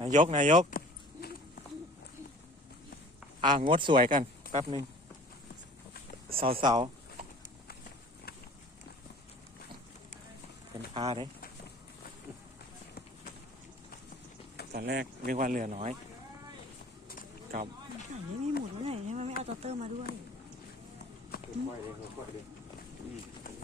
นายก นายก อะงดสวยกัน แป๊บหนึ่งสาเสาวเป็นพาเด้ตอนแรกเรียกว่าเรือน้อยกับไหนไม่มีหมุนไว้ไหนทำไมไม่เอาตัวเตอร์มาด้วยคลลาเจนดีอยเข้าใช่ไงเขาไม่ใช่จะบ้านเขาอยากถ่าย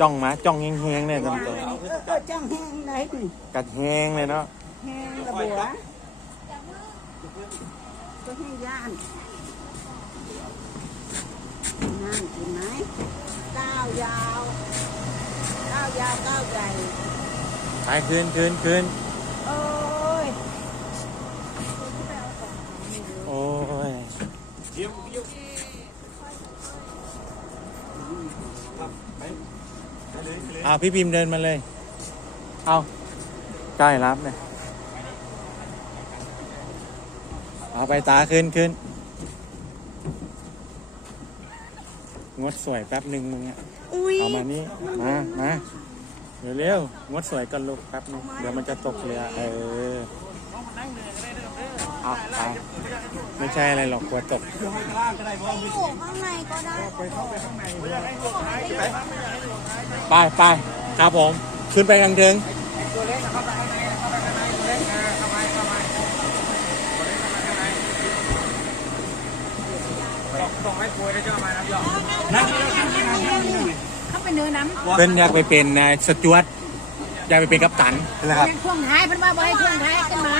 จ้องมาจ้องแห้งๆเนี่ยตำตัวเออจ้างแห้งไหนดิกัดแห้งเลยเนาะแห้งระบัวก็ให้ย่านนั่นเห็นไหมก้าวยาวก้าวยาวก้าวใหญ่ไปคืนคืนคืนโอ้ย อาพี่พิมพ์เดินมาเลย เอาใกล้รับเนี่ยเอาไปตาขึ้นขึ้นงดสวยแป๊บหนึ่งมึงอะอุ้ยเอามานี่มามาเร็วๆงดสวยกันลูกแป๊บนึงเดี๋ยวมันจะตกเรือเออ เอาไปไม่ใช่อะไรหรอกกลัวตกอยู่ข้างล่างก็ได้เพราะว่าอยู่ข้างในก็ได้ไปเข้าไปข้างในไปไปครับผม ขึ้นไปกลางเทิงตัวเล็กเข้าไปข้างในเข้าไปข้างในตัวเล็กอ่าเข้าไปเข้าไปตัวเล็กเข้าไปข้างในต้องต้องให้ป่วยได้เจ้ามาน้ำยอนั่งนี่นั่งนี่นั่งนี่นั่งนี่เข้าไปเนื้อน้ำเพิ่นอยากไปเป็นนายสจวต อยากไปเป็นกัปตันนะครับยังพ่วงท้ายเพิ่นว่าบ่ให้พ่วงท้ายขึ้นมา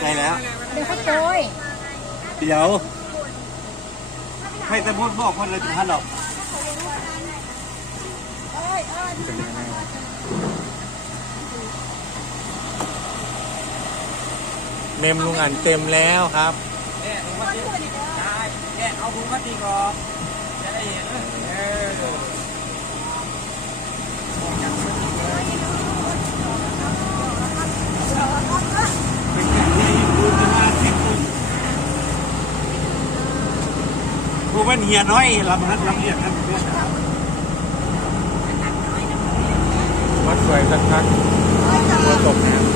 ใช่แล้ว เดี๋ยวเขาโจยเดี๋ยวให้แต่พูดบอกคนเลยท่านหรอกเมมลุงอันเต็มแล้วครับเนี่ยถุงพลาสติกได้เนี่ยเอาถุงพลาสติกออกจะได้เห็นเออ ผู้เป็นเฮียน้อยลำนั้นลำเรียกนั่นวัดสวยสักครั้งตกน้ำ